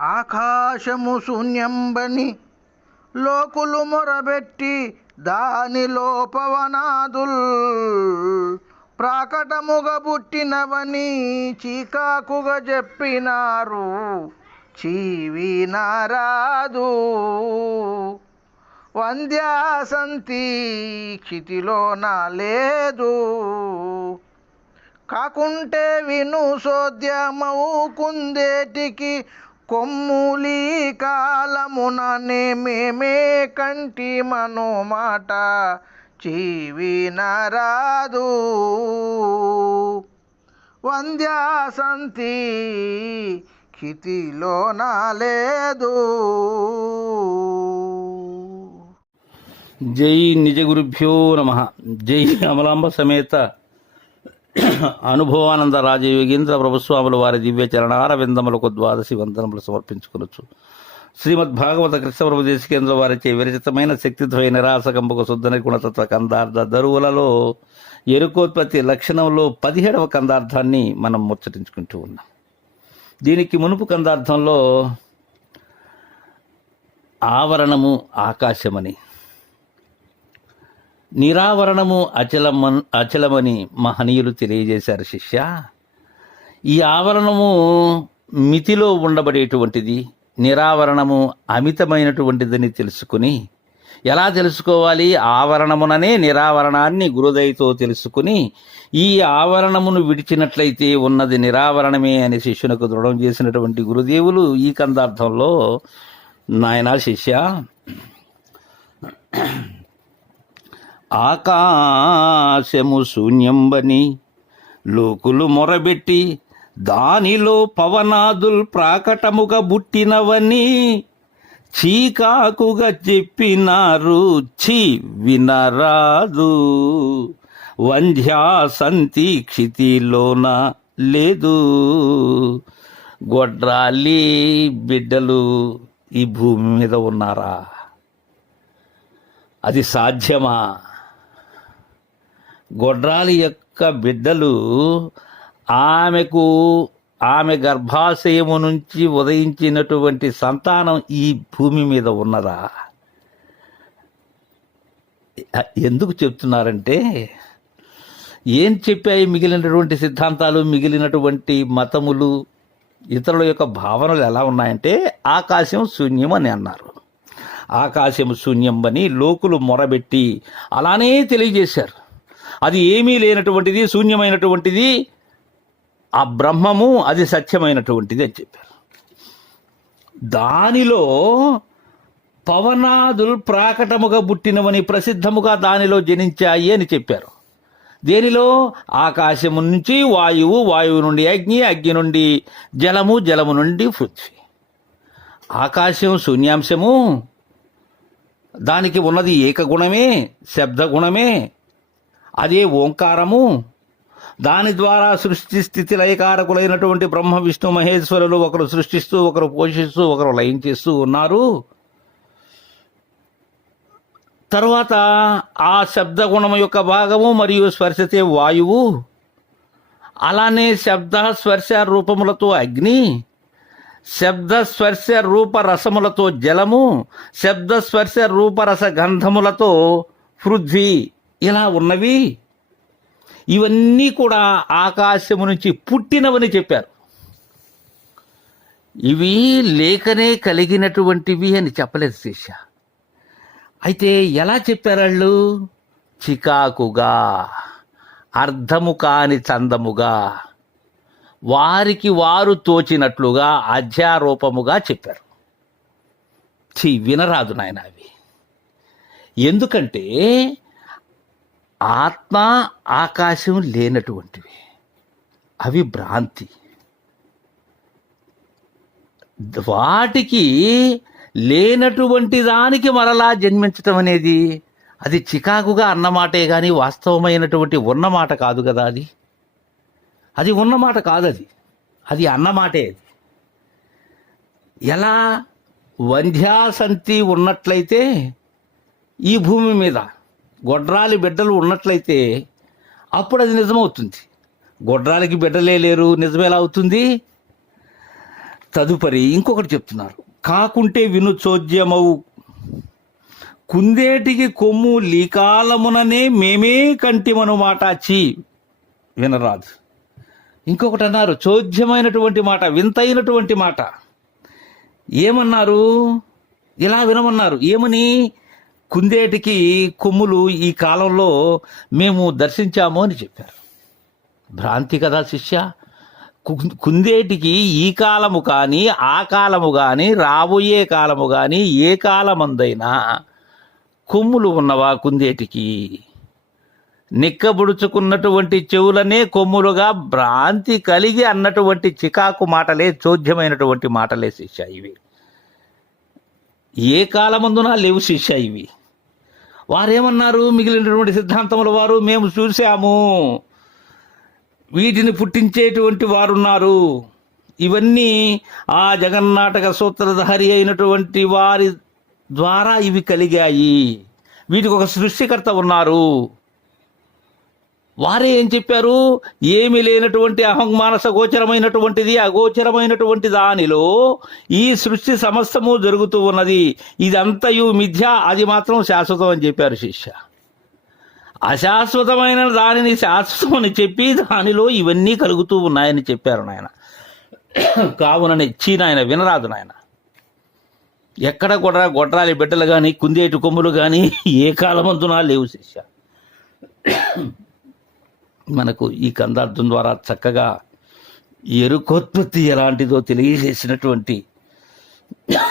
ఆకాశము శూన్యంబని లోకులు మొరబెట్టి దానిలో పవనాదుల్ ప్రాకటముగా పుట్టినవని చీకాకుగా చెప్పినారు చీవి నారాదు. వంద్యాసంతి క్షితిలోన లేదు. కాకుంటే విను సోద్యమవు కుందేటికి కొమ్ములి కాలముననే మేమే కంటి మనోమాట చీవినరాదు వంద్యాసంతి క్షితిలోన లేదు జై నిజ గురుభ్యో నమ. జై అమలాంబ సమేత. అనుభవానంద రాజయోగీంద్ర ప్రభుస్వాముల వారి దివ్య చరణార విందములకు ద్వాదశి వందనములు సమర్పించుకొనొచ్చు శ్రీమద్ భాగవత కృష్ణ దేశికేంద్ర వారిచే విరచితమైన శక్తిద్వయ నిరాసకంపుకు శుద్ధ గుణతత్వ కందార్థ దరువులలో ఎరుకోత్పత్తి లక్షణంలో పదిహేడవ కందార్థాన్ని మనం ముచ్చటించుకుంటూ ఉన్నాం. దీనికి మునుపు కందార్థంలో ఆవరణము ఆకాశమని నిరావరణము అచలమన్ అచలమని మహనీయులు తెలియజేశారు శిష్య. ఈ ఆవరణము మితిలో ఉండబడేటువంటిది నిరావరణము అమితమైనటువంటిదని తెలుసుకుని ఎలా తెలుసుకోవాలి? ఆవరణముననే నిరావరణాన్ని గురుదయతో తెలుసుకుని ఈ ఆవరణమును విడిచినట్లయితే ఉన్నది నిరావరణమే అని శిష్యునకు దృఢం చేసినటువంటి గురుదేవులు ఈ కందార్థంలో నాయనా శిష్య ఆకాశము శూన్యంబని లోకులు మొరబెట్టి దానిలో పవనాదుల్ ప్రాకటముగా బుట్టినవని చీకాకుగా చెప్పినారు. చీ వినరాదు. వంధ్యాసంతి క్షితిలోన లేదు. గొడ్రాలి బిడ్డలు ఈ భూమి మీద ఉన్నారా? అది సాధ్యమా? గొడ్రాలి యొక్క బిడ్డలు ఆమెకు ఆమె గర్భాశయము నుంచి ఉదయించినటువంటి సంతానం ఈ భూమి మీద ఉన్నదా? ఎందుకు చెప్తున్నారంటే ఏం చెప్పాయి మిగిలినటువంటి సిద్ధాంతాలు మిగిలినటువంటి మతములు ఇతరుల యొక్క భావనలు ఎలా ఉన్నాయంటే ఆకాశం శూన్యం అని అన్నారు. ఆకాశం శూన్యం అని లోకులు మొరబెట్టి అలానే తెలియజేశారు. అది ఏమీ లేనటువంటిది శూన్యమైనటువంటిది ఆ బ్రహ్మము అది సత్యమైనటువంటిది అని చెప్పారు. దానిలో పవనాదులు ప్రాకటముగా పుట్టినవని ప్రసిద్ధముగా దానిలో జనించాయి అని చెప్పారు. దేనిలో? ఆకాశము నుంచి వాయువు వాయువు నుండి అగ్ని అగ్ని నుండి జలము జలము నుండి పృథ్వీ. ఆకాశం శూన్యాంశము దానికి ఉన్నది ఏకగుణమే శబ్దగుణమే అదే ఓంకారము. దాని ద్వారా సృష్టి స్థితి లయకారకులైనటువంటి బ్రహ్మ విష్ణు మహేశ్వరులు ఒకరు సృష్టిస్తూ ఒకరు పోషిస్తూ ఒకరు లయం చేస్తూ ఉన్నారు. తర్వాత ఆ శబ్దగుణం యొక్క భాగము మరియు స్పర్శతే వాయువు. అలానే శబ్ద స్పర్శ రూపములతో అగ్ని. శబ్ద స్పర్శ రూప రసములతో జలము. శబ్ద స్పర్శ రూపరస గంధములతో పృథ్వీ. ఇలా ఉన్నవి. ఇవన్నీ కూడా ఆకాశము నుంచి పుట్టినవని చెప్పారు. ఇవి లేకనే కలిగినటువంటివి అని చెప్పలేదు శిష్య. అయితే ఎలా చెప్పారు వాళ్ళు? చికాకుగా అర్థము కాని చందముగా వారికి వారు తోచినట్లుగా అధ్యారూపముగా చెప్పారు. ఛీ వినరాదు నాయన అవి. ఎందుకంటే ఆత్మ ఆకాశం లేనటువంటివి. అవి భ్రాంతి. వాటికి లేనటువంటి దానికి మరలా జన్మించటం అనేది అది చికాకుగా అన్నమాటే కానీ వాస్తవమైనటువంటి ఉన్నమాట కాదు కదా అది. అది ఉన్నమాట కాదు అది అది అన్నమాటే అది. ఎలా వంధ్యాసంతి ఉన్నట్లయితే ఈ భూమి మీద గొడ్రాలి బిడ్డలు ఉన్నట్లయితే అప్పుడు అది నిజమవుతుంది. గొడ్రాలికి బిడ్డలే లేరు నిజమేలా అవుతుంది? తదుపరి ఇంకొకటి చెప్తున్నారు. కాకుంటే విను చోద్యమవు కుందేటికి కొమ్ము లీకాలముననే మేమే కంటిమను మాట వినరాదు. ఇంకొకటి అన్నారు చోద్యమైనటువంటి మాట వింతైనటువంటి మాట. ఏమన్నారు? ఇలా వినమన్నారు. ఏమని? కుందేటికి కొమ్ములు ఈ కాలంలో మేము దర్శించాము అని చెప్పారు. భ్రాంతి కదా శిష్య. కు- కుందేటికి ఈ కాలము కానీ ఆ కాలము కానీ రాబోయే కాలము కానీ ఏ కాలమందైనా కొమ్ములు ఉన్నవా కుందేటికి? నిక్కబుడుచుకున్నటువంటి చెవులనే కొమ్ములుగా భ్రాంతి కలిగి అన్నటువంటి చికాకు మాటలే చోద్యమైనటువంటి మాటలే శిష్య ఇవి. ఏ కాలమందున లేవు శిష్య ఇవి. వారేమన్నారు? మిగిలినటువంటి సిద్ధాంతముల వారు మేము చూశాము. వీటిని పుట్టించేటువంటి వారున్నారు. ఇవన్నీ ఆ జగన్నాటక సూత్రధారి అయినటువంటి వారి ద్వారా ఇవి కలిగాయి. వీటికి ఒక సృష్టికర్త ఉన్నారు. వారే ఏం చెప్పారు? ఏమి లేనటువంటి అహంమానస గోచరమైనటువంటిది అగోచరమైనటువంటి దానిలో ఈ సృష్టి సమస్తము జరుగుతూ ఉన్నది. ఇదంతయు మిథ్య అది మాత్రం శాశ్వతం అని చెప్పారు శిష్య. అశాశ్వతమైన దానిని శాశ్వతం అని చెప్పి దానిలో ఇవన్నీ కలుగుతూ ఉన్నాయని చెప్పారు నాయన. కావునని ఇచ్చి నాయన వినరాదు నాయన. ఎక్కడ కూడా గొడ్రాలి బిడ్డలు కానీ కుందేటి కొమ్ములు కానీ ఏ కాలమందునా లేవు శిష్య. మనకు ఈ కందార్థం ద్వారా చక్కగా ఎరుకోత్పత్తి ఎలాంటిదో తెలియజేసినటువంటి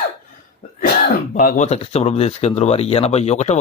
భాగవత కృష్ణ బ్రహ్మదేశ కేంద్ర వారి ఎనభై ఒకటవ